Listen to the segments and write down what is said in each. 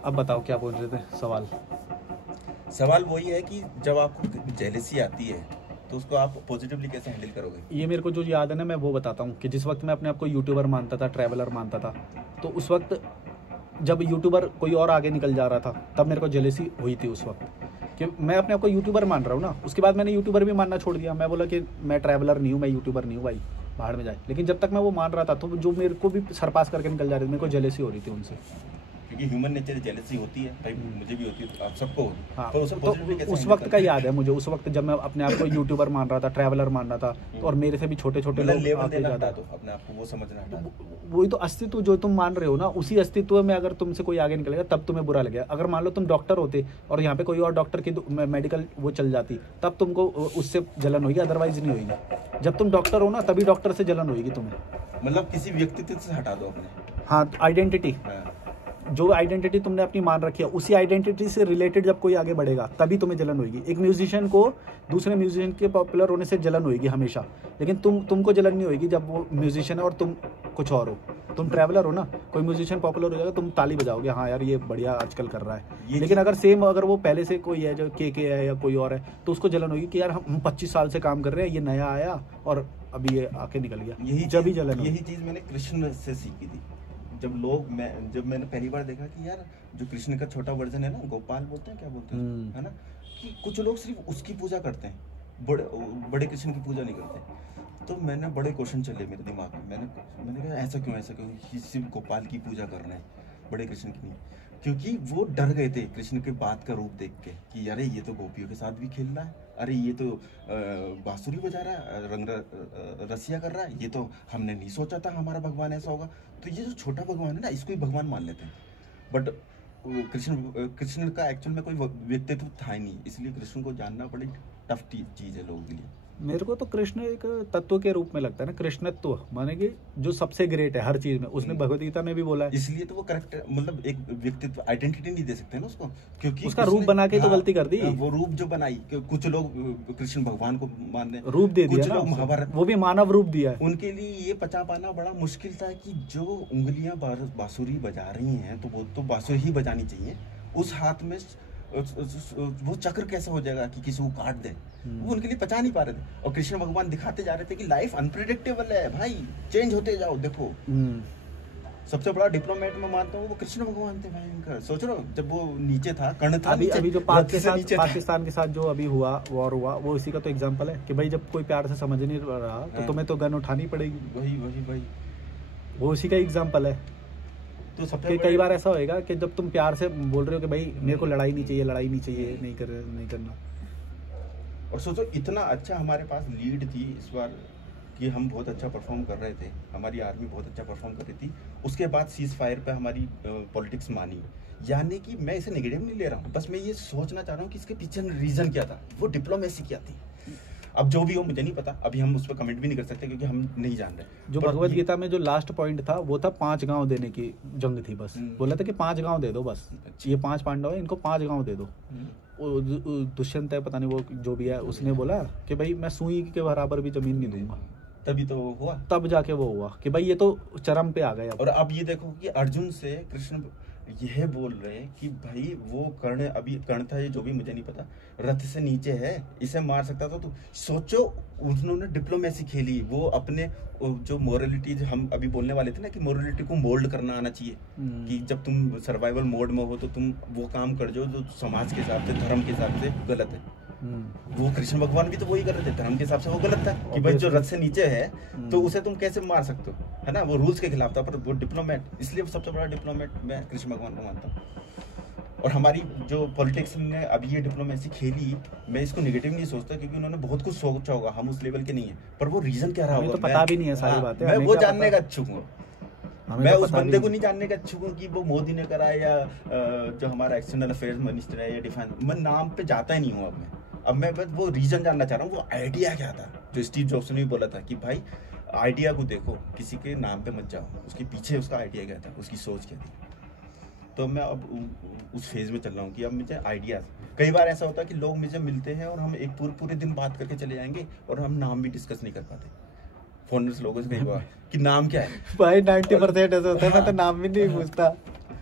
अब बताओ क्या बोल रहे थे सवाल। सवाल वही है कि जब आपको जेलेसी आती है तो उसको आप पॉजिटिवली कैसे हैंडल करोगे? ये मेरे को जो याद है ना, मैं वो बताता हूँ कि जिस वक्त मैं अपने आप को यूट्यूबर मानता था, ट्रैवलर मानता था, तो उस वक्त जब यूट्यूबर कोई और आगे निकल जा रहा था तब मेरे को जेलेसी हुई थी उस वक्त कि मैं अपने आप को यूट्यूबर मान रहा हूँ ना। उसके बाद मैंने यूट्यूबर भी मानना छोड़ दिया। मैं बोला कि मैं ट्रैवलर नहीं हूँ, मैं यूट्यूबर नहीं हूँ भाई, बाहर में जाए। लेकिन जब तक मैं वो मान रहा था तो जो मेरे को भी सरपास करके निकल जा रहे थे, मेरे को जेलेसी हो रही थी उनसे। क्योंकि ह्यूमन नेचर जेलेसी होती है भाई, मुझे भी होती है, तो आप सबको होती है। हाँ, पर उसे तो पॉजिटिवली कैसे उस हैंडल वक्त का करते याद है मुझे, उस वक्त जब मैं अपने आप को यूट्यूबर मान रहा था, ट्रैवलर मान रहा था, तो और मेरे से भी छोटे छोटे मतलब लोग लेवल आते देना जाते। हटा दो अपने आप को, वो समझना हटा दो। वही तो अस्तित्व जो तुम मान रहे हो ना, उसी अस्तित्व में अगर तुमसे कोई आगे निकलेगा तब तुम्हें बुरा लगेगा। अगर मान लो तुम डॉक्टर होते और यहाँ पे कोई और डॉक्टर की मेडिकल वो चल जाती, तब तुमको उससे जलन होगी, अदरवाइज नहीं होगी। जब तुम डॉक्टर हो ना तभी डॉक्टर से जलन होगी तुम्हें। मतलब किसी व्यक्तित्व से हटा दो अपने। हाँ, आइडेंटिटी, हाँ। जो आइडेंटिटी तुमने अपनी मान रखी है, उसी आइडेंटिटी से रिलेटेड जब कोई आगे बढ़ेगा तभी तुम्हें जलन होगी। एक म्यूजिशियन को दूसरे म्यूजिशियन के पॉपुलर होने से जलन होगी हमेशा, लेकिन तुमको जलन नहीं होगी जब वो म्यूजिशियन है और तुम कुछ और हो। तुम ट्रैवलर हो ना, कोई म्यूजिशियन पॉपुलर हो जाएगा, तुम ताली बजाओगे, हाँ यार ये बढ़िया आजकल कर रहा है। लेकिन अगर वो पहले से कोई है, जो के है या कोई और है, तो उसको जलन होगी कि यार हम 25 साल से काम कर रहे हैं, ये नया आया और अभी ये आके निकल गया। यही चीज मैंने कृष्ण से सीखी थी। जब मैंने पहली बार देखा कि यार जो कृष्ण का छोटा वर्जन है ना, गोपाल बोलते हैं, क्या बोलते हैं, है ना, कि कुछ लोग सिर्फ उसकी पूजा करते हैं, बड़े कृष्ण की पूजा नहीं करते। तो मैंने बड़े क्वेश्चन चले मेरे दिमाग में। मैंने कहा ऐसा क्यों कि सिर्फ गोपाल की पूजा कर रहे हैं, बड़े कृष्ण की नहीं? क्योंकि वो डर गए थे कृष्ण के बाद का रूप देख के कि अरे ये तो गोपियों के साथ भी खेल रहा है, अरे ये तो बांसुरी बजा रहा है, रसिया कर रहा है, ये तो हमने नहीं सोचा था हमारा भगवान ऐसा होगा। तो ये जो छोटा भगवान है ना, इसको ही भगवान मान लेते हैं। बट कृष्ण का एक्चुअल में कोई व्यक्तित्व था ही नहीं, इसलिए कृष्ण को जानना बड़ी टफ चीज है लोगों के लिए। मेरे को तो कृष्ण एक तत्व के रूप में लगता है ना, कृष्णत्व माने कि जो सबसे ग्रेट है हर चीज में। उसने भगवत गीता में भी बोला है। इसलिए तो वो करेक्ट, मतलब एक व्यक्तित्व आइडेंटिटी नहीं दे सकते ना उसको, क्योंकि उसका रूप बना के तो गलती कर दी। वो रूप जो बनाई, कुछ लोग कृष्ण भगवान को मानने रूप दे दिया, कुछ लोग महाभारत, वो भी मानव रूप दिया है। उनके लिए ये पचा पाना बड़ा मुश्किल था कि जो उंगलियां बांसुरी बजा रही हैं तो वो तो बांसुरी ही बजानी चाहिए, उस हाथ में वो चक्र कैसा हो जाएगा कि किसी को काट दे, वो उनके लिए पचा नहीं पा रहे थे। और कृष्ण भगवान दिखाते जा रहे थे कि लाइफ अनप्रेडिक्टेबल है भाई, चेंज होते जाओ, देखो। सबसे बड़ा डिप्लोमेट में मानता हूँ वो कृष्ण भगवान थे भाई। उनका सोच रहे हो, जब वो नीचे था, कर्ण था, अभी जो पाकिस्तान के साथ जो अभी हुआ, वॉर हुआ, वो इसी का तो एग्जांपल है कि भाई जब कोई प्यार से समझ नहीं रहा तो तुम्हें तो गन उठानी पड़ेगी। वही वो उसी का एग्जांपल है। तो सबके कई बार ऐसा होएगा कि जब तुम प्यार से बोल रहे हो कि भाई मेरे को लड़ाई नहीं चाहिए, नहीं करना। और सोचो इतना अच्छा हमारे पास लीड थी इस बार कि हम बहुत अच्छा परफॉर्म कर रहे थे, हमारी आर्मी बहुत अच्छा परफॉर्म कर रही थी। उसके बाद सीज फायर पे हमारी पॉलिटिक्स मानी। यानी कि मैं इसे नेगेटिव नहीं ले रहा हूँ, बस मैं ये सोचना चाह रहा हूँ कि इसके पीछे रीजन क्या था, वो डिप्लोमेसी क्या थी। अब जो भी हो मुझे नहीं पता, अभी हम उस पर कमेंट भी नहीं कर सकते क्योंकि हम नहीं जान रहे। जो भगवत गीता में जो लास्ट पॉइंट था वो था 5 गांव देने की जंग थी। बस बोला था कि 5 गांव दे दो, बस ये 5 पांडव है, इनको 5 गांव दे दो। दुष्यंत है, पता नहीं वो जो भी है, उसने बोला कि भाई मैं सुई के बराबर भी जमीन नहीं दूंगा। तभी तो हुआ, तब जाके वो हुआ कि भाई ये तो चरम पे आ गया। और अब ये देखो कि अर्जुन से कृष्ण यह बोल रहे हैं कि भाई वो कर्ण था, ये जो भी मुझे नहीं पता, रथ से नीचे है, इसे मार सकता था। तो सोचो उन्होंने डिप्लोमेसी खेली। वो अपने जो मोरलिटी हम अभी बोलने वाले थे ना कि मोरलिटी को मोल्ड करना आना चाहिए, कि जब तुम सर्वाइवल मोड में हो तो तुम वो काम कर जो समाज के हिसाब से, धर्म के हिसाब से गलत है। वो कृष्ण भगवान भी तो वही कर रहे थे, धर्म के हिसाब से वो गलत था कि भाई जो रथ से नीचे है तो उसे तुम कैसे मार सकते हो, है ना, वो रूल्स के खिलाफ था। पर वो डिप्लोमेट, इसलिए सबसे बड़ा डिप्लोमेट मैं कृष्ण भगवान को मानता हूँ। और हमारी जो पॉलिटिक्स ने अभी ये डिप्लोमेसी खेली, मैं इसको नेगेटिव नहीं सोचता क्योंकि उन्होंने बहुत कुछ सोचा होगा, हम उस लेवल के नहीं है। पर वो रीजन क्या रहा होगा, तो पता भी नहीं है सारी बातें। मैं वो जानने का इच्छुक हूँ, मैं उस बंदे को नहीं जानने का इच्छुक हूँ कि वो मोदी ने करा या जो हमारा एक्सटर्नल अफेयर्स मिनिस्टर है या डिफेंस, मैं नाम पे जाता ही नहीं हूँ। अब मैं बस वो रीजन जानना चाह रहा हूँ, वो आइडिया क्या था जो स्टीव जॉब्स ने भी बोला था कि भाई आइडिया को देखो, किसी के नाम पे मत जाओ, उसके पीछे उसका आइडिया क्या था, उसकी सोच क्या थी। तो मैं अब उस फेज में चल रहा हूँ कि अब मुझे आइडियाज, कई बार ऐसा होता है कि लोग मुझे मिलते हैं और हम एक पूरे दिन बात करके चले जाएंगे और हम नाम भी डिस्कस नहीं कर पाते। फॉरनर्स लोगों से कई बार कि नाम क्या है भाई 90% ऐसा होता है, मैं तो नाम भी नहीं पूछता।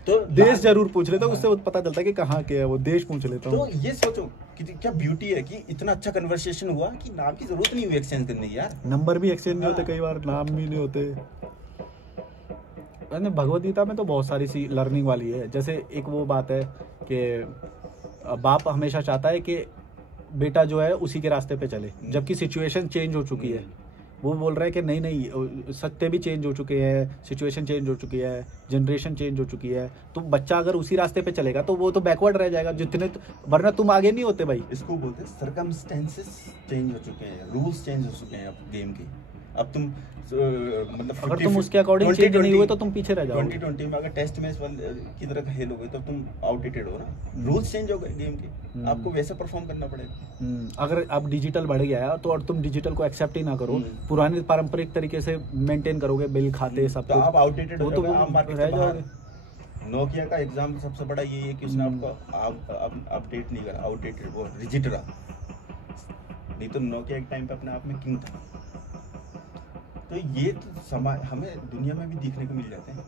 तो देश जरूर पूछ लेता, उससे पता चलता है कि कहाँ के है वो, देश पूछ लेता तो हूँ। ये सोचो कि क्या ब्यूटी है कि इतना अच्छा कन्वर्सेशन हुआ कि नाम की जरूरत नहीं हुई एक्सचेंज करने की यार। नंबर भी एक्सचेंज नहीं होते, कई बार नाम भी नहीं होते। मैंने भगवद गीता में तो बहुत सारी सी लर्निंग वाली है। जैसे एक वो बात है कि बाप हमेशा चाहता है कि बेटा जो है उसी के रास्ते पे चले, जबकि सिचुएशन चेंज हो चुकी है। वो बोल रहा है कि नहीं नहीं, सत्य भी चेंज हो चुके हैं, सिचुएशन चेंज हो चुकी है, जनरेशन चेंज हो चुकी है। तो बच्चा अगर उसी रास्ते पे चलेगा तो वो तो बैकवर्ड रह जाएगा, जितने वरना तुम आगे नहीं होते भाई। इसको बोलते हैं सर्कमस्टेंसेस चेंज हो चुके हैं, रूल्स चेंज हो चुके हैं अब गेम के। अब तुम मतलब अगर तुम उसके अकॉर्डिंग चेंज नहीं हुए तो तुम पीछे रह जाओगे। 2020 में अगर टेस्ट मैच की तरह खेल हो गए तो तुम आउटडेटेड हो ना, रूल्स चेंज हो गए गेम के, आपको वैसे परफॉर्म करना पड़ेगा। अगर अब डिजिटल बढ़ गया है तो और तुम डिजिटल को एक्सेप्ट ही ना करो, पुराने पारंपरिक तरीके से मेंटेन करोगे, बिल खाते सब तो आप आउटडेटेड हो जाओगे, आप मार्केट से बाहर। जाओगे। नोकिया का एग्जाम सबसे बड़ा यही है कि उसने आपको अपडेट नहीं करा, आउटडेटेड वो रिजिड रहा। नहीं तो नोकिया एक टाइम पे अपने आप में किंग था। तो ये तो समाज हमें दुनिया में भी देखने को मिल जाते हैं।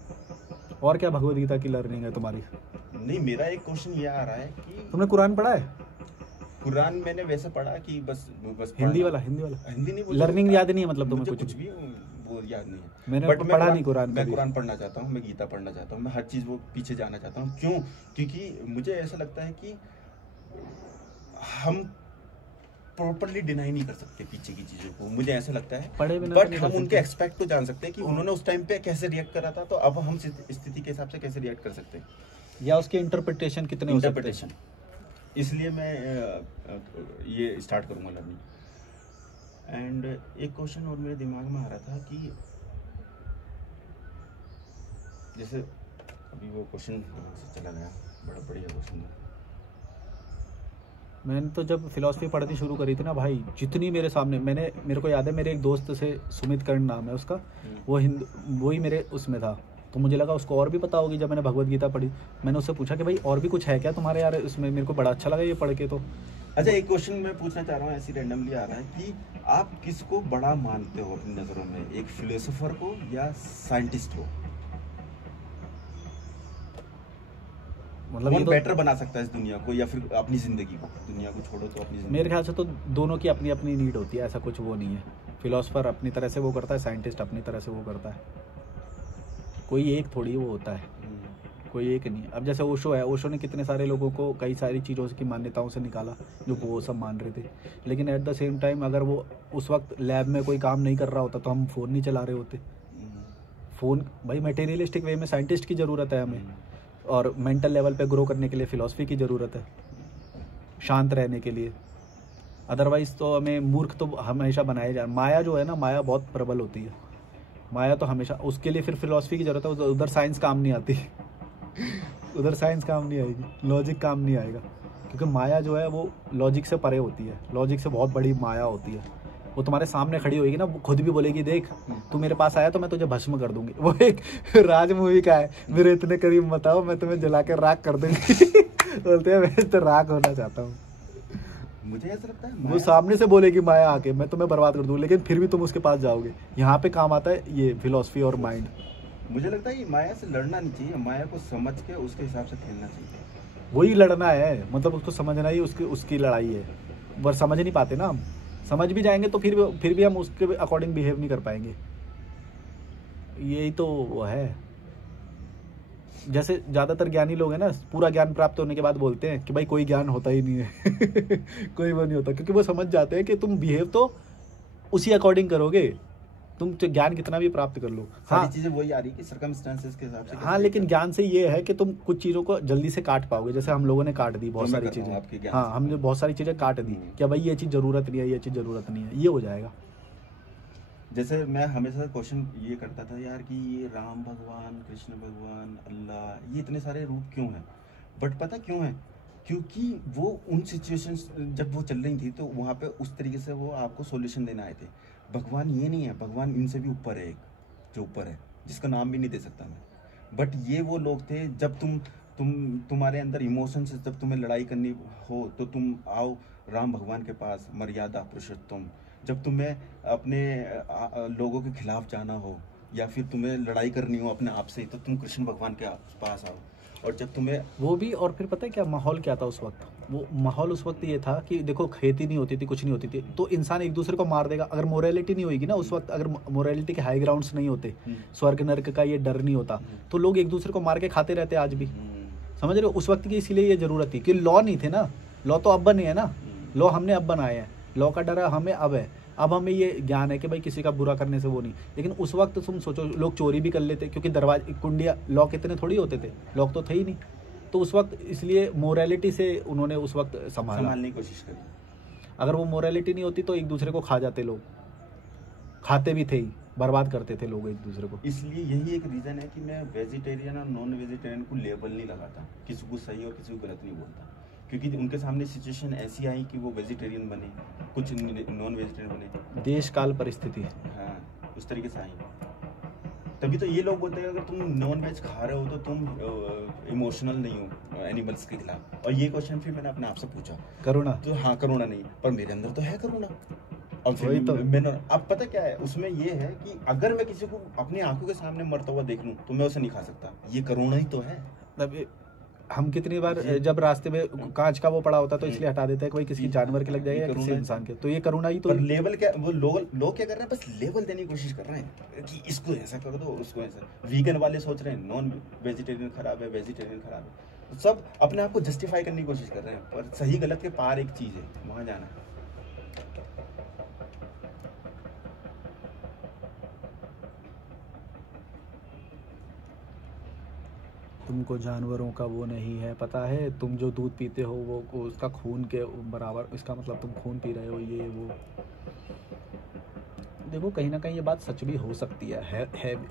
और क्या भगवद गीता की लर्निंग है तुम्हारी? नहीं, मेरा एक क्वेश्चन ये आ रहा है कि तुमने कुरान पढ़ा है? कुरान मैंने वैसे पढ़ा कि बस हिंदी वाला हिंदी नहीं, लर्निंग याद नहीं है मतलब तुम्हें? कुछ भी वो याद नहीं है। मैंने बट पढ़ा नहीं कुरान। मैं कुरान पढ़ना चाहता हूँ, मैं गीता पढ़ना चाहता हूँ, मैं हर चीज वो पीछे जाना चाहता हूँ। क्यों? क्योंकि मुझे ऐसा लगता है कि हम प्रॉपर्ली डिनाई नहीं कर सकते पीछे की चीजों को, मुझे ऐसा लगता है। बट हम उनके एक्सपेक्ट को जान सकते हैं कि उन्होंने उस टाइम पे कैसे रिएक्ट करा था, तो अब हम स्थिति के हिसाब से कैसे रिएक्ट कर सकते हैं, या उसके इंटरप्रिटेशन कितने हो सकते हैं। इसलिए मैं ये स्टार्ट करूंगा लर्निंग। एंड एक क्वेश्चन और मेरे दिमाग में आ रहा था कि जैसे अभी वो क्वेश्चन चला गया, बड़ा बढ़िया क्वेश्चन था। मैंने तो जब फिलॉसफी पढ़नी शुरू करी थी ना भाई, जितनी मेरे सामने, मेरे को याद है मेरे एक दोस्त से, सुमित कर्ण नाम है उसका, वो वही मेरे उसमें था, तो मुझे लगा उसको और भी पता होगी। जब मैंने भगवद गीता पढ़ी, मैंने उससे पूछा कि भाई और भी कुछ है क्या तुम्हारे यार उसमें, मेरे को बड़ा अच्छा लगा ये पढ़ के। तो अच्छा, एक क्वेश्चन मैं पूछना चाह रहा हूँ, ऐसी रैंडमली आ रहा है कि आप किसको बड़ा मानते हो अपनी नजरों में, एक फिलोसोफर को या साइंटिस्ट को? मतलब कौन बेटर बना सकता है इस दुनिया को, या फिर अपनी जिंदगी को? दुनिया को छोड़ो तो अपनी जिंदगी। मेरे ख्याल से तो दोनों की अपनी अपनी नीड होती है, ऐसा कुछ वो नहीं है। फिलोसोफर अपनी तरह से वो करता है, साइंटिस्ट अपनी तरह से वो करता है, कोई एक थोड़ी वो होता है, कोई एक नहीं। अब जैसे ओशो है, ओशो ने कितने सारे लोगों को कई सारी चीज़ों की मान्यताओं से निकाला जो वो सब मान रहे थे, लेकिन एट द सेम टाइम अगर वो उस वक्त लैब में कोई काम नहीं कर रहा होता तो हम फ़ोन नहीं चला रहे होते। फ़ोन भाई मटेरियलिस्टिक वे में साइंटिस्ट की ज़रूरत है हमें, और मेंटल लेवल पे ग्रो करने के लिए फिलॉसफी की ज़रूरत है, शांत रहने के लिए। अदरवाइज़ तो हमें मूर्ख तो हमेशा बनाया जाए। माया जो है ना, माया बहुत प्रबल होती है, माया तो हमेशा, उसके लिए फिर फिलॉसफी की ज़रूरत है। उधर साइंस काम नहीं आती उधर साइंस काम नहीं आएगी, लॉजिक काम नहीं आएगा, क्योंकि माया जो है वो लॉजिक से परे होती है, लॉजिक से बहुत बड़ी माया होती है। वो तुम्हारे सामने खड़ी होगी ना, वो खुद भी बोलेगी देख तू मेरे पास आया तो मैं तुझे भस्म कर दूंगी। वो एक राज मूवी का है, मेरे इतने करीब मत आओ मैं तुम्हें जला के राख कर दूंगी बोलते हैं मैं तो राख होना चाहता हूँ। मुझे ऐसा लगता है वो सामने से बोलेगी माया आके मैं तुम्हें बर्बाद कर दूँ, लेकिन फिर भी तुम उसके पास जाओगे। यहाँ पे काम आता है ये फिलॉसफी और माइंड। मुझे लगता है ये माया से लड़ना नहीं चाहिए, माया को समझ के उसके हिसाब से खेलना चाहिए। वही लड़ना है, मतलब उसको समझना ही उसकी लड़ाई है। पर समझ नहीं पाते ना हम, समझ भी जाएंगे तो फिर भी हम उसके अकॉर्डिंग बिहेव नहीं कर पाएंगे। यही तो वो है। जैसे ज़्यादातर ज्ञानी लोग हैं ना, पूरा ज्ञान प्राप्त होने के बाद बोलते हैं कि भाई कोई ज्ञान होता ही नहीं है कोई वो नहीं होता, क्योंकि वो समझ जाते हैं कि तुम बिहेव तो उसी अकॉर्डिंग करोगे, तुम तो ज्ञान कितना भी प्राप्त कर लो। सारी चीजें वही आ रही कि सर्कमस्टेंसेस के हिसाब से। हाँ, लेकिन ज्ञान से ये है कि तुम कुछ चीज़ों को जल्दी से काट पाओगे। जैसे हम लोगों ने काट दी बहुत सारी चीज़ें, हाँ हमने बहुत सारी चीज़ें काट दी कि भाई ये चीज़ ज़रूरत नहीं है, ये चीज़ ज़रूरत नहीं है, ये हो जाएगा। जैसे मैं हमेशा क्वेश्चन ये करता था यार कि ये राम भगवान, कृष्ण भगवान, अल्लाह, ये इतने सारे रूप क्यों हैं? बट पता क्यों है? क्योंकि वो उन सिचुएशंस जब वो चल रही थी तो वहाँ पे उस तरीके से वो आपको सॉल्यूशन देना आए थे। भगवान ये नहीं है, भगवान इनसे भी ऊपर है, एक जो ऊपर है जिसका नाम भी नहीं दे सकता मैं। बट ये वो लोग थे, जब तुम्हारे अंदर इमोशन से जब तुम्हें लड़ाई करनी हो तो तुम आओ राम भगवान के पास, मर्यादा पुरुषोत्तम। जब तुम्हें अपने लोगों के खिलाफ जाना हो या फिर तुम्हें लड़ाई करनी हो अपने आप से, तो तुम कृष्ण भगवान के पास आओ। और जब तुम्हें वो भी, और फिर पता है क्या माहौल क्या था उस वक्त? वो माहौल उस वक्त ये था कि देखो खेती नहीं होती थी, कुछ नहीं होती थी, तो इंसान एक दूसरे को मार देगा। अगर मोरालिटी नहीं होगी ना उस वक्त, अगर मोरालिटी के हाई ग्राउंड्स नहीं होते, स्वर्ग नर्क का ये डर नहीं होता, तो लोग एक दूसरे को मार के खाते रहते आज भी। समझ रहे हो? उस वक्त की इसीलिए ये जरूरत थी कि लॉ नहीं थे ना, लॉ तो अब बने हैं ना, लॉ हमने अब बनाए हैं, लॉ का डर हमें अब है, अब हमें ये ज्ञान है कि भाई किसी का बुरा करने से वो नहीं। लेकिन उस वक्त तुम सोचो, लोग चोरी भी कर लेते, क्योंकि दरवाजे कुंडिया लॉक इतने थोड़ी होते थे, लॉक तो थे ही नहीं। तो उस वक्त इसलिए मोरालिटी से उन्होंने उस वक्त संभालने की कोशिश करी। अगर वो मोरालिटी नहीं होती तो एक दूसरे को खा जाते लोग, खाते भी थे ही, बर्बाद करते थे लोग एक दूसरे को। इसलिए यही एक रीज़न है कि मैं वेजिटेरियन और नॉन वेजिटेरियन को लेबल नहीं लगाता, किसी को सही और किसी को गलत नहीं बोलता, क्योंकि उनके सामने सिचुएशन ऐसी आई कि वो वेजिटेरियन बने, कुछ नॉन वेजिटेरियन बने, देश काल परिस्थिति, हाँ उस तरीके से आई। तभी तो ये लोग बोलते हैं अगर तुम नॉन वेज खा रहे हो तो तुम इमोशनल नहीं हो एनिमल्स के खिलाफ। और ये क्वेश्चन फिर मैंने अपने आप से पूछा, करुणा तो हाँ करुणा नहीं, पर मेरे अंदर तो है करुणा। और फिर वही तो। मैंने, अब पता क्या है उसमें ये है कि अगर मैं किसी को अपनी आंखों के सामने मरता हुआ देख लूं तो मैं उसे नहीं खा सकता, ये करुणा ही तो है। मतलब हम कितनी बार जब रास्ते में कांच का वो पड़ा होता है तो इसलिए हटा देते हैं कि भाई किसी जानवर के लग जाएगा या किसी इंसान के, तो ये करुणा ही तो। पर लेवल क्या, वो लोग क्या कर रहे हैं, बस लेवल देने की कोशिश कर रहे हैं कि इसको ऐसा कर दो, उसको ऐसा। वीगन वाले सोच रहे हैं नॉन वेजिटेरियन खराब है, वेजिटेरियन खराब है, सब अपने आप को जस्टिफाई करने की कोशिश कर रहे हैं। पर सही गलत के पार एक चीज है, वहां जाना है। तुमको जानवरों का वो नहीं है पता है, तुम जो दूध पीते हो वो उसका खून के बराबर, इसका मतलब तुम खून पी रहे हो, ये वो। देखो कहीं ना कहीं ये बात सच भी हो सकती है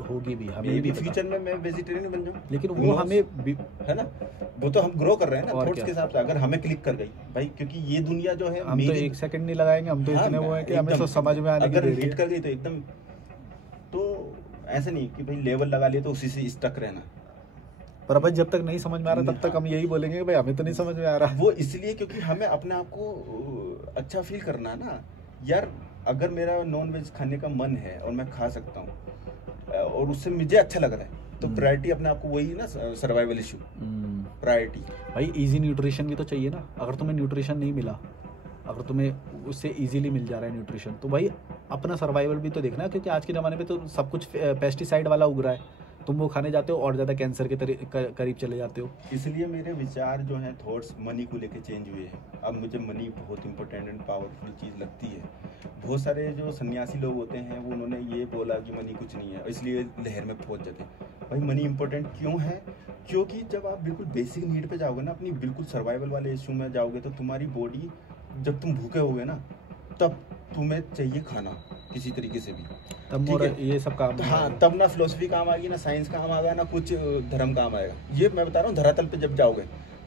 होगी भी, हमें भी फ्यूचर में मैं वेजिटेरियन बन जाऊं, लेकिन वो हमें है ना, वो तो हम ग्रो कर रहे हैं ना थॉट्स क्या? के हिसाब से। अगर हमें क्लिक कर गई भाई, क्योंकि ये दुनिया जो है हम तो एक सेकंड नहीं लगाएंगे, हम तो हाँ, इतने वो है कि हमें एकदम, तो समझ में आने की अगर देरी हिट है। कर गई तो एकदम, तो ऐसा नहीं कि भाई लेवल लगा लिया तो उसी से स्टक रहना। पर भाई जब तक नहीं समझ में आ रहा तब तक हम यही बोलेंगे कि भाई हमें तो नहीं समझ में आ रहा। वो इसलिए क्योंकि हमें अपने आप को अच्छा फील करना है ना यार। अगर मेरा नॉन वेज खाने का मन है और मैं खा सकता हूँ और उससे मुझे अच्छा लग रहा है, तो प्रायोरिटी अपने आप को वही ना, सर्वाइवल इशू प्रायोरिटी। भाई इजी न्यूट्रिशन भी तो चाहिए ना। अगर तुम्हें न्यूट्रिशन नहीं मिला, अगर तुम्हें उससे इजीली मिल जा रहा है न्यूट्रिशन, तो भाई अपना सर्वाइवल भी तो देखना, क्योंकि आज के ज़माने में तो सब कुछ पेस्टिसाइड वाला उग रहा है। तुम वो खाने जाते हो और ज़्यादा कैंसर के करीब चले जाते हो। इसलिए मेरे विचार जो हैं थॉट्स मनी को लेके चेंज हुए हैं। अब मुझे मनी बहुत इंपॉर्टेंट एंड पावरफुल चीज़ लगती है। बहुत सारे जो सन्यासी लोग होते हैं वो उन्होंने ये बोला कि मनी कुछ नहीं है, इसलिए लहर में पहुंच जाते। भाई मनी इंपॉर्टेंट क्यों है? क्योंकि जब आप बिल्कुल बेसिक नीड पे जाओगे ना, अपनी बिल्कुल सर्वाइवल वाले इशू में जाओगे, तो तुम्हारी बॉडी, जब तुम भूखे होगे ना, तब तुम्हें चाहिए खाना किसी तरीके से भी। तब ये सब काम, हाँ, तब ना फिलोसफी काम आएगी, ना साइंस काम आएगा, ना कुछ धर्म काम आएगा। ये मैं बता रहा हूँ, धरातल पे जब जाओगे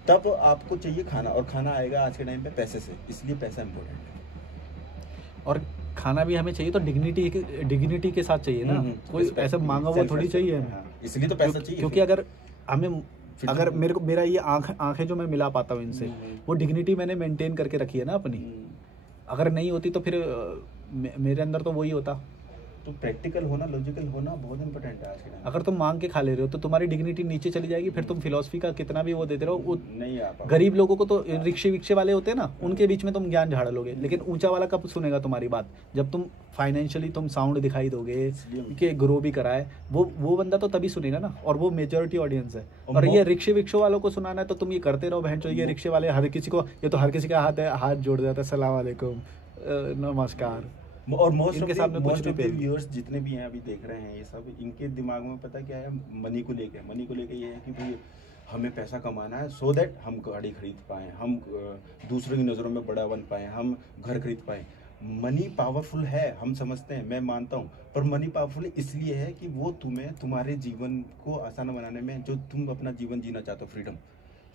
तब आपको चाहिए खाना, और खाना आएगा आज के टाइम पे पैसे से, इसलिए पैसा इंपॉर्टेंट है। और खाना भी हमें चाहिए तो डिग्निटी के साथ चाहिए ना, कोई ऐसा मांगा हुआ थोड़ी चाहिए हमें। इसलिए तो पैसा चाहिए, क्योंकि अगर हमें, अगर मेरा ये आंखें जो मैं मिला पाता हूँ इनसे, वो डिग्निटी मैंने मेंटेन करके रखी है ना अपनी। अगर नहीं होती तो फिर मेरे अंदर तो वही होता। तो प्रैक्टिकल होना, लॉजिकल होना बहुत इंपॉर्टेंट है आज के टाइम। अगर तुम मांग के खा ले रहे हो तो तुम्हारी डिग्निटी नीचे चली जाएगी, फिर तुम फिलोसफी का कितना भी वो देते रहो, वो नहीं आ पाओगे। गरीब लोगों को तो रिक्शे वाले होते हैं ना, उनके बीच में तुम ज्ञान झाड़ लोगे, लेकिन ऊंचा वाला कब सुनेगा तुम्हारी बात? जब तुम फाइनेंशियली तुम साउंड दिखाई दोगे कि ग्रो भी कराए, वो बंदा तो तभी सुनेगा ना, और वो मेजोरिटी ऑडियंस है। और ये रिक्शे वालों को सुनाना है तो तुम ये करते रहो बहन चो। ये रिक्शे वाले हर किसी को, ये तो हर किसी का हाथ जोड़ देता है, सलाम वालेकुम, नमस्कार। और मोस्ट ऑफ व्यूअर्स जितने भी हैं अभी देख रहे हैं, ये सब इनके दिमाग में पता क्या है, मनी को लेके ये है कि भाई हमें पैसा कमाना है, सो दैट हम गाड़ी खरीद पाएँ, हम दूसरों की नज़रों में बड़ा बन पाएँ, हम घर खरीद पाएँ। मनी पावरफुल है, हम समझते हैं, मैं मानता हूँ, पर मनी पावरफुल इसलिए है कि वो तुम्हें तुम्हारे जीवन को आसान बनाने में, जो तुम अपना जीवन जीना चाहते हो फ्रीडम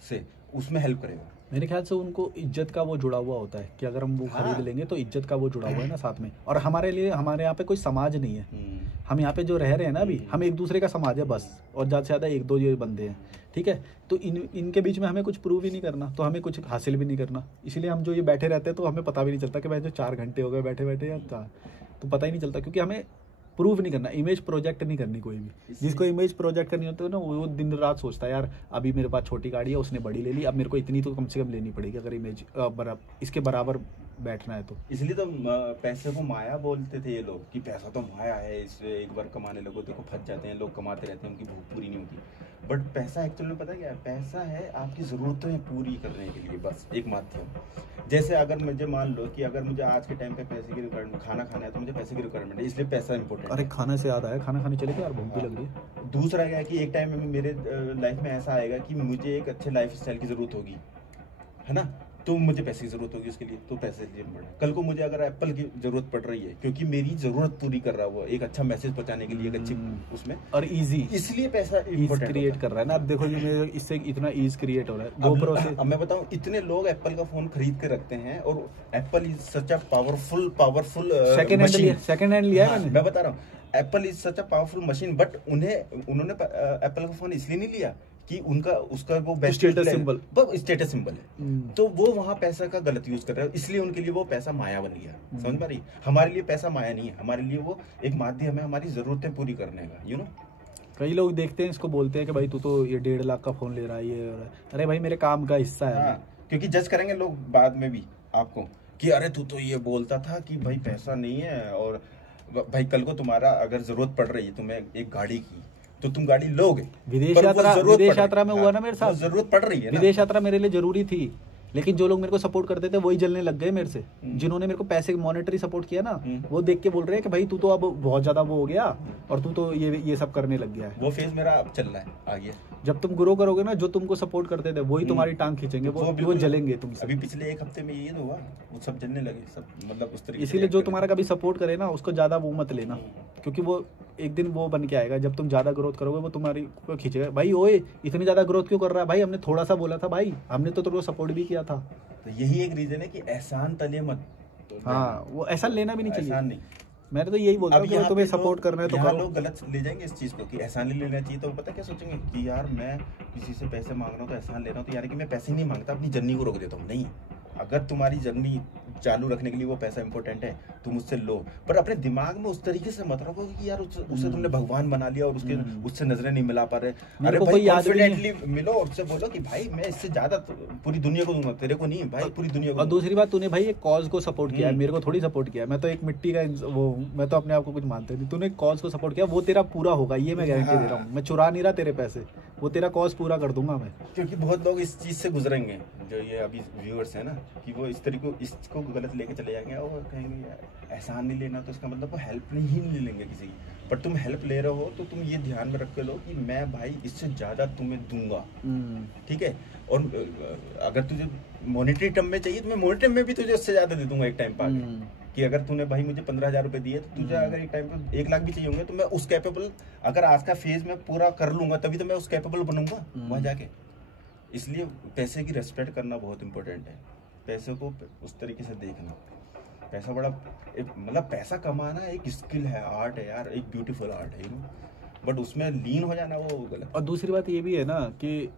से, उसमें हेल्प करेगा। मेरे ख्याल से उनको इज्जत का वो जुड़ा हुआ होता है कि अगर हम वो खरीद लेंगे तो इज्जत का वो जुड़ा हुआ है ना साथ में। और हमारे यहाँ पे कोई समाज नहीं है, हम यहाँ पे जो रह रहे हैं ना अभी, हम एक दूसरे का समाज है बस, और ज़्यादा से ज़्यादा एक दो ये बंदे हैं, ठीक है। तो इनके बीच में हमें कुछ प्रूव ही नहीं करना, तो हमें कुछ हासिल भी नहीं करना, इसीलिए हम जो ये बैठे रहते हैं तो हमें पता भी नहीं चलता कि भाई जो 4 घंटे हो गए बैठे बैठे या तो पता ही नहीं चलता, क्योंकि हमें प्रूव नहीं करना, इमेज प्रोजेक्ट नहीं करनी कोई भी। जिसको इमेज प्रोजेक्ट करनी होती है ना, वो दिन रात सोचता है यार अभी मेरे पास छोटी गाड़ी है, उसने बड़ी ले ली, अब मेरे को इतनी तो कम से कम लेनी पड़ेगी अगर इमेज इसके बराबर बैठना है तो। इसलिए तो पैसे को माया बोलते थे ये लोग, कि पैसा तो माया है, इससे एक बार कमाने लगो देखो फंस जाते हैं लोग, कमाते रहते हैं, उनकी भूख पूरी नहीं होती। बट पैसा एक्चुअली में पता क्या है, पैसा है आपकी ज़रूरतें पूरी करने के लिए बस एक माध्यम। जैसे अगर मुझे मान लो कि अगर मुझे आज के टाइम पे पैसे की रिक्वायरमेंट, खाना खाना है तो मुझे पैसे की रिक्वायरमेंट है, इसलिए पैसा इंपॉर्टेंट। अरे खाने से याद आया, खाना खाने चले गए यार, भूख भी लग रही है। दूसरा क्या है कि एक टाइम में मेरे लाइफ में ऐसा आएगा कि मुझे एक अच्छे लाइफ स्टाइल की ज़रूरत होगी, है ना, तो मुझे पैसे की जरूरत होगी उसके लिए, तो पैसे लिए पड़े। कल को मुझे अगर एप्पल की जरूरत पड़ रही है क्योंकि मेरी जरूरत पूरी कर रहा है वो, एक अच्छा मैसेज पहुंचाने के लिए, एक अच्छी उसमें, और इजी, इसलिए पैसा इंपॉर्टेंट क्रिएट कर रहा है ना। अब देखो ये इससे इतना ईज क्रिएट हो रहा है गोप्रो से। अब मैं बताऊं, इतने लोग एप्पल का फोन खरीद के रखते हैं, और Apple is such a powerful second hand लिया है मैंने। मैं बता रहा हूँ, Apple is such a powerful machine, but उन्होंने एप्पल का फोन इसलिए नहीं लिया कि उसका वो बेस्ट स्टेटस सिंबल है, तो वो वहाँ पैसा का गलत यूज कर रहा है, इसलिए उनके लिए वो पैसा माया बन गया। समझ पा रही? हमारे लिए पैसा माया नहीं है, हमारे लिए वो एक माध्यम है हमारी जरूरतें पूरी करने का, यू नो। कई लोग देखते हैं इसको, बोलते हैं कि भाई तू तो ये 1.5 लाख का फोन ले रहा है, ये अरे भाई मेरे काम का हिस्सा है। क्योंकि जज करेंगे लोग बाद में भी आपको कि अरे तू तो ये बोलता था कि भाई पैसा नहीं है, और भाई कल को तुम्हारा अगर जरूरत पड़ रही है तुम्हें एक गाड़ी की, तो तुम गाड़ी लोगे। विदेश यात्रा में हुआ ना मेरे साथ, जरूरत पड़ रही है। विदेश यात्रा मेरे लिए जरूरी थी, लेकिन जो लोग मेरे को सपोर्ट करते थे वही जलने लग गए मेरे से। जिन्होंने मेरे को पैसे मॉनेटरी सपोर्ट किया ना, वो देख के बोल रहे हैं कि भाई तू तो अब बहुत ज्यादा वो हो गया और तू तो ये सब करने लग गया है। वो फेज मेरा अब चल रहा है आगे। जब तुम ग्रो करोगे ना, जो तुमको सपोर्ट करते थे वही तुम्हारी टांग खींचेंगे, वो जलेंगे तुमसे। अभी पिछले एक हफ्ते में ये हुआ, वो सब जलने लगे सब, मतलब उस तरीके। इसीलिए जो तुम्हारा कभी सपोर्ट करे ना, उसको ज्यादा वो मत लेना, क्योंकि वो एक दिन वो बन के आएगा। जब तुम ज्यादा ग्रोथ करोगे वो तुम्हारी को खींचेगा। भाई ओए इतनी ज्यादा ग्रोथ क्यों कर रहा है भाई, हमने थोड़ा सा बोला था भाई, हमने तो तुमको सपोर्ट भी किया था। तो यही एक रीजन है कि एहसान तले मत। हाँ, वो एहसान लेना भी नहीं चाहिए। एहसान नहीं, मैंने तो यही बोलता हूँ कि तुम्हें सपोर्ट करना है तो करो। लोग गलत ले जाएंगे इस चीज को कि एहसान नहीं लेना चाहिए, तो पता क्या सोचेंगे कि यार मैं किसी से पैसे मांग रहा हूँ तो एहसान ले रहा हूँ, तो यार कि मैं पैसे नहीं मांगता, अपनी जर्नी को रोक देता हूँ। नहीं, अगर तुम्हारी जर्नी चालू रखने के लिए वो पैसा इंपॉर्टेंट है, तुम उससे लो, पर अपने दिमाग में उस तरीके से मत रखो कि यार उससे तुमने भगवान बना लिया और उससे नजरें नहीं मिला पा रहे। अरे भाई कॉन्फिडेंटली मिलो और उससे बोलो कि भाई मैं इससे ज्यादा पूरी दुनिया को दूंगा, तेरे को नहीं भाई, पूरी दुनिया को। और दूसरी बात, तूने भाई एक कॉज को सपोर्ट किया है, मेरे को थोड़ी सपोर्ट किया है। मैं तो एक मिट्टी का वो, मैं तो अपने आप को कुछ मानते नहीं। तूने कॉज को सपोर्ट किया, वो तेरा पूरा होगा, ये मैं गारंटी दे रहा हूँ। मैं चुरा नहीं रहा तेरे पैसे, वो तेरा कॉज पूरा कर दूंगा मैं। क्योंकि बहुत लोग इस चीज से गुजरेंगे, जो ये अभी व्यूअर्स है ना, कि वो इस तरीके इसको गलत लेके चले जाएंगे और कहेंगे यार एहसान नहीं लेना, तो इसका मतलब वो हेल्प नहीं लेंगे किसी की। पर तुम हेल्प ले रहे हो तो तुम ये ध्यान में रख के लो कि मैं भाई इससे ज्यादा तुम्हें दूंगा, ठीक है। और अगर तुझे मॉनेटरी टर्म में चाहिए तो मैं मॉनेटरी टर्म में भी तुझे उससे ज्यादा दे दूंगा एक टाइम पर। कि अगर तूने भाई मुझे 15,000 रुपए दिए, तो तुझे अगर एक टाइम पे 1 लाख भी चाहिए होंगे, तो मैं उस कैपेबल, अगर आज का फेज में पूरा कर लूंगा तभी तो मैं उस कैपेबल बनूंगा वहां जाके। इसलिए पैसे की रेस्पेक्ट करना बहुत इंपॉर्टेंट है, पैसे को उस तरीके से देखना। पैसा बड़ा मतलब पैसा कमाना एक स्किल है, आर्ट है यार, एक ब्यूटीफुल आर्ट है, यू नो, बट उसमें लीन हो जाना वो गलत। और दूसरी बात ये भी है ना कि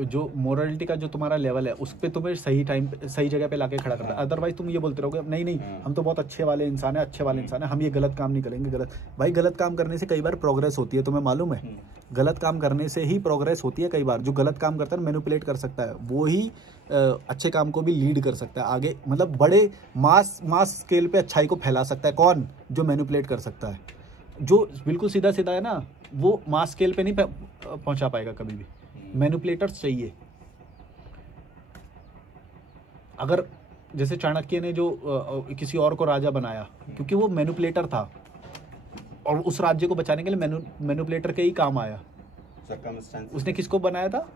जो मोरलिटी का जो तुम्हारा लेवल है, उस पे तुम्हें सही टाइम पे सही जगह पे लाके खड़ा करता है। अदरवाइज तुम ये बोलते रहोगे नहीं हम तो बहुत अच्छे वाले इंसान है, अच्छे वाले इंसान है, हम ये गलत काम नहीं करेंगे। गलत भाई, गलत काम करने से कई बार प्रोग्रेस होती है, तुम्हें मालूम है? गलत काम करने से ही प्रोग्रेस होती है। कई बार जो गलत काम करता है, मैनिपुलेट कर सकता है, वो ही अच्छे काम को भी लीड कर सकता है आगे, मतलब बड़े मास स्केल पे अच्छाई को फैला सकता है। कौन? जो मैनिपुलेट कर सकता है। जो बिल्कुल सीधा सीधा है ना, वो मास स्केल पे नहीं पहुंचा पाएगा कभी भी। मैनिपुलेटर्स चाहिए। अगर जैसे चाणक्य ने जो किसी और को राजा बनाया, क्योंकि वो मैनिपुलेटर था और उस राज्य को बचाने के लिए मैनिपुलेटर के ही काम आया। उसने किसको बनाया था?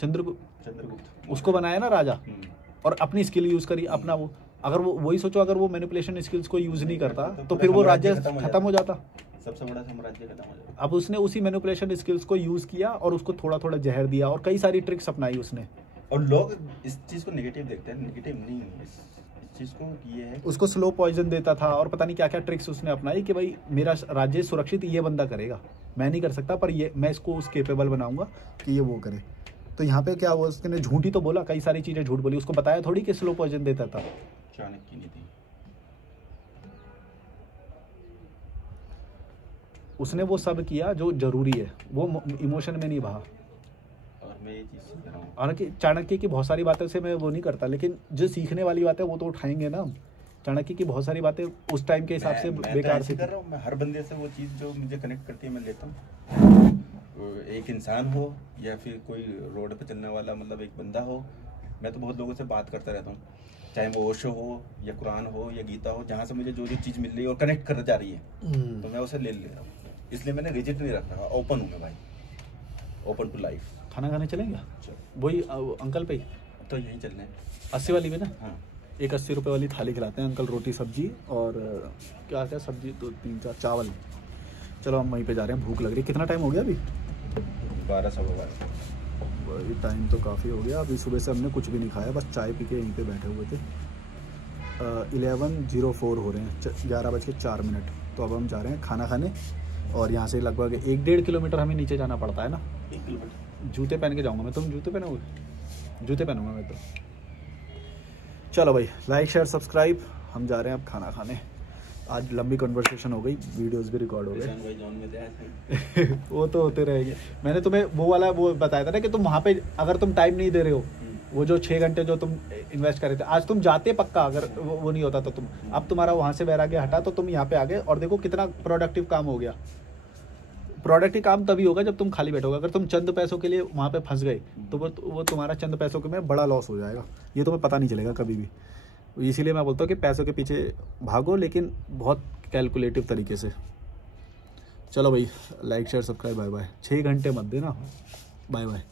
चंद्रगुप्त। उसको बनाया ना राजा, और अपनी स्किल यूज करी, अपना वो। अगर वो वही सोचो, अगर वो मैनिपुलेशन स्किल्स को यूज नहीं करता तो फिर वो राज्य खत्म हो जाता, सबसे बड़ा साम्राज्य खत्म हो जाता। अब उसने उसी मैनिपुलेशन स्किल्स को यूज किया और उसको थोड़ा थोड़ा जहर दिया और कई सारी ट्रिक्स अपनाई उसने। और लोग इस चीज को नेगेटिव देखते हैं, नेगेटिव नहीं, इस चीज को ये है, उसको स्लो पॉइजन देता था और पता नहीं क्या क्या ट्रिक्स उसने अपनाई कि भाई मेरा राज्य सुरक्षित ये बंदा करेगा, मैं नहीं कर सकता, पर ये मैं इसको उस केपेबल बनाऊंगा कि ये वो करे। तो यहाँ पे क्या हुआ, उसने झूठी तो बोला, कई सारी चीजें झूठ बोली, उसको बताया थोड़ी कि स्लो पॉइजन देता था। चाणक्य नीति। उसने वो सब किया जो जरूरी है, वो इमोशन में नहीं बहा। और मैं ये चीज़ सीख रहा हूँ। हालांकि चाणक्य की बहुत सारी बातें से मैं वो नहीं करता, लेकिन जो सीखने वाली बात है वो तो उठाएंगे ना हम। चाणक्य की बहुत सारी बातें उस टाइम के हिसाब से बेकार से थी। कर रहा हूँ मैं, हर बंदे से वो चीज़ जो मुझे कनेक्ट करती है मैं लेता हूँ। एक इंसान हो या फिर कोई रोड पे चलने वाला मतलब एक बंदा हो, मैं तो बहुत लोगों से बात करता रहता हूँ, चाहे वो ओशो हो या कुरान हो या गीता हो, जहाँ से मुझे जो जो चीज़ मिल रही है और कनेक्ट कर जा रही है तो मैं उसे ले रहा हूँ। इसलिए मैंने रिजिड नहीं रखा, ओपन हूँ मैं भाई, ओपन टू लाइफ। खाना खाने चलेंगे वही अंकल पे ही तो यहीं चलने 80 वाली में ना। हाँ, एक 80 रुपये वाली थाली खिलाते हैं अंकल, रोटी सब्जी और क्या क्या सब्जी, 2 3 4 चावल। चलो हम वहीं पे जा रहे हैं, भूख लग रही है। कितना टाइम हो गया अभी? 12 सवा 12। वही टाइम तो काफ़ी हो गया। अभी सुबह से हमने कुछ भी नहीं खाया, बस चाय पी के यहीं पे बैठे हुए थे। 11:04 हो रहे हैं, 11:04। तो अब हम जा रहे हैं खाना खाने, और यहाँ से लगभग 1-1.5 किलोमीटर हमें नीचे जाना पड़ता है ना। 1 किलोमीटर। जूते पहन के जाऊँगा मैं, तुम जूते पहनोगे? जूते पहनूंगा मैं तो। चलो भाई, लाइक शेयर सब्सक्राइब। हम जा रहे हैं अब खाना खाने। आज लंबी कन्वर्सेशन हो गई, वीडियोस भी रिकॉर्ड हो गए। वो तो होते रहेंगे। मैंने तुम्हें वो वाला वो बताया था ना कि तुम वहाँ पे अगर तुम टाइम नहीं दे रहे हो, वो जो 6 घंटे जो तुम इन्वेस्ट कर रहे थे, आज तुम जाते पक्का, अगर वो नहीं होता तो तुम, अब तुम्हारा वहाँ से वैराग्य हटा तो तुम यहाँ पे आ गए, और देखो कितना प्रोडक्टिव काम हो गया। प्रोडक्टिव काम तभी होगा जब तुम खाली बैठोगे। अगर तुम चंद पैसों के लिए वहाँ पे फंस गए तो वो तुम्हारा चंद पैसों के में बड़ा लॉस हो जाएगा, ये तुम्हें पता नहीं चलेगा कभी भी। इसीलिए मैं बोलता हूँ कि पैसों के पीछे भागो, लेकिन बहुत कैलकुलेटिव तरीके से। चलो भाई, like share subscribe, bye bye. 6 घंटे मत देना, बाय बाय।